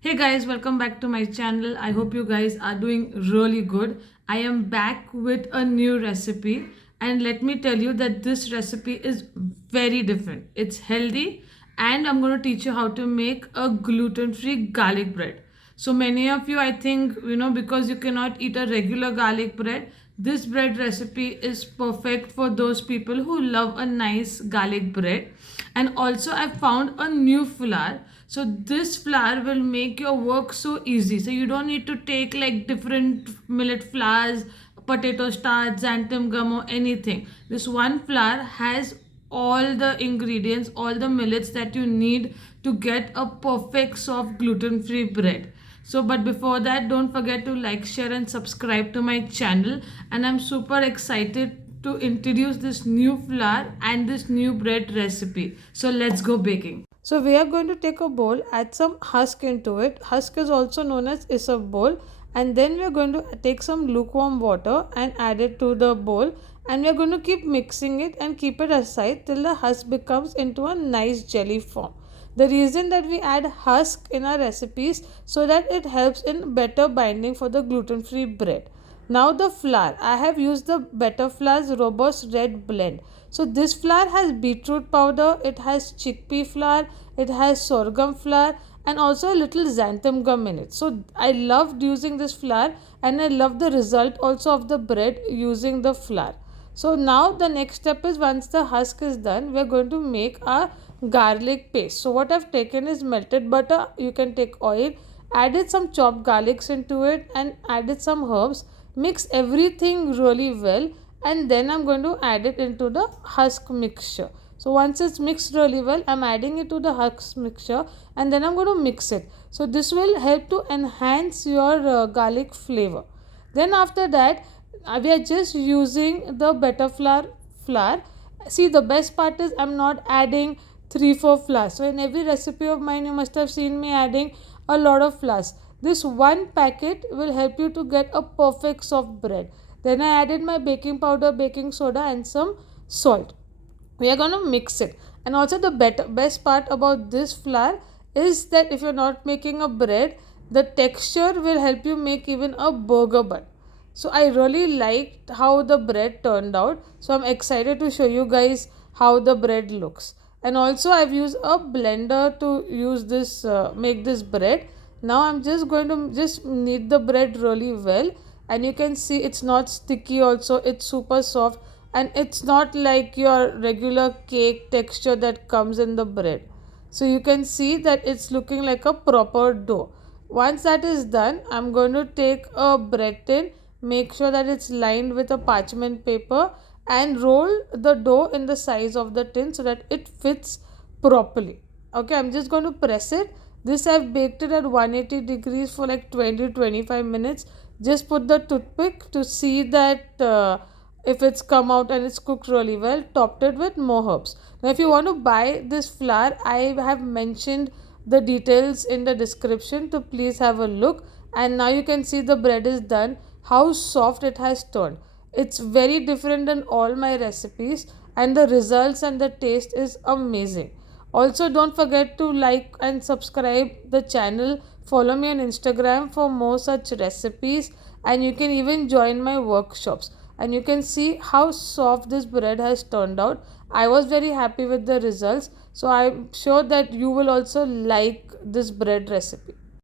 Hey guys, welcome back to my channel. I hope you guys are doing really good. I am back with a new recipe, and let me tell you that this recipe is very different. It's healthy, and I'm going to teach you how to make a gluten-free garlic bread. So many of you, I think, because you cannot eat a regular garlic bread, this bread recipe is perfect for those people who love a nice garlic bread. And also I found a new flour, so this flour will make your work so easy, so you don't need to take like different millet flours, potato starch, xanthan gum or anything. This one flour has all the ingredients, all the millets that you need to get a perfect soft gluten free bread. So but before that, don't forget to like, share and subscribe to my channel. And I'm super excited to introduce this new flour and this new bread recipe. So let's go baking. So we are going to take a bowl, add some husk into it. Husk is also known as isabol. And then we are going to take some lukewarm water and add it to the bowl. And we are going to keep mixing it and keep it aside till the husk becomes into a nice jelly form. The reason that we add husk in our recipes so that it helps in better binding for the gluten free bread. Now the flour, I have used the Better Flour's robust red blend. So this flour has beetroot powder, it has chickpea flour, it has sorghum flour and also a little xanthan gum in it. So I loved using this flour and I love the result also of the bread using the flour. So now the next step is, once the husk is done, we are going to make our garlic paste. So what I've taken is melted butter, you can take oil, added some chopped garlics into it and added some herbs. Mix everything really well, and then I'm going to add it into the husk mixture. So once it's mixed really well, I'm adding it to the husk mixture and then I'm going to mix it. So this will help to enhance your garlic flavor. Then after that, we are just using the Better flour. See, the best part is I'm not adding 3-4 flours. So in every recipe of mine you must have seen me adding a lot of flours. This one packet will help you to get a perfect soft bread. Then I added my baking powder, baking soda and some salt. We are going to mix it. And also the best part about this flour is that if you're not making a bread, the texture will help you make even a burger bun. So I really liked how the bread turned out. So I'm excited to show you guys how the bread looks. And also I've used a blender to use this make this bread. Now I'm just going to just knead the bread really well, and you can see it's not sticky also, it's super soft and it's not like your regular cake texture that comes in the bread. So you can see that it's looking like a proper dough. Once that is done, I'm going to take a bread tin, make sure that it's lined with a parchment paper and roll the dough in the size of the tin so that it fits properly. Okay, I'm just going to press it. This I've baked it at 180 degrees for like 20-25 minutes. Just put the toothpick to see that if it's come out and it's cooked really well. Topped it with more herbs. Now if you want to buy this flour, I have mentioned the details in the description, so please have a look. And now you can see the bread is done, how soft it has turned. It's very different than all my recipes and the results and the taste is amazing. Also, don't forget to like and subscribe the channel. Follow me on Instagram for more such recipes, and you can even join my workshops. And you can see how soft this bread has turned out. I was very happy with the results, so I'm sure that you will also like this bread recipe.